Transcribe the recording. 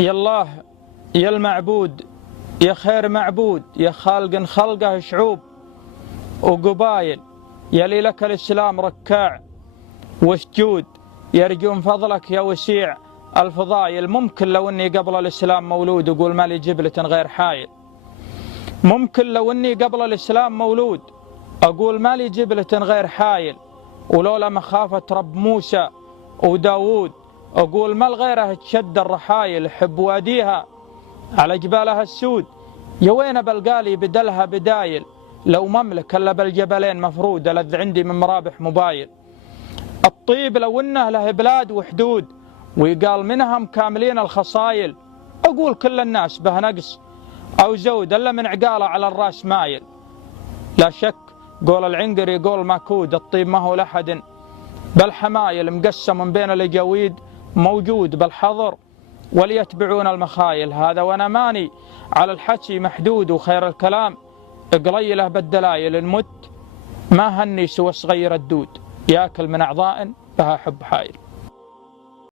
يا الله يا المعبود يا خير معبود يا خالق خلقه شعوب وقبايل، يا لي لك الإسلام ركاع وسجود، يرجون فضلك يا وسيع الفضايل. ممكن لو اني قبل الإسلام مولود وقول مالي جبلة غير حايل، ممكن لو اني قبل الإسلام مولود اقول مالي جبلة غير حايل، ولولا مخافة رب موسى وداود اقول ما لغيره تشد الرحايل. حب واديها على جبالها السود، يا وين بلقالي بدلها بدايل، لو مملك الا بالجبلين مفرود ألذ عندي من مرابح موبايل. الطيب لو انه له بلاد وحدود ويقال منها مكاملين الخصايل، اقول كل الناس به نقص او زود الا من عقاله على الراس مايل. لا شك قول العنقري قول ماكود، الطيب ما هو لحد بالحمايل، مقسم من بين الجويد موجود بالحظر وليتبعون المخايل. هذا وانا ماني على الحكي محدود، وخير الكلام قليله بالدلايل. المت ما هني سوى صغير الدود، ياكل من اعضاء بها حب حايل.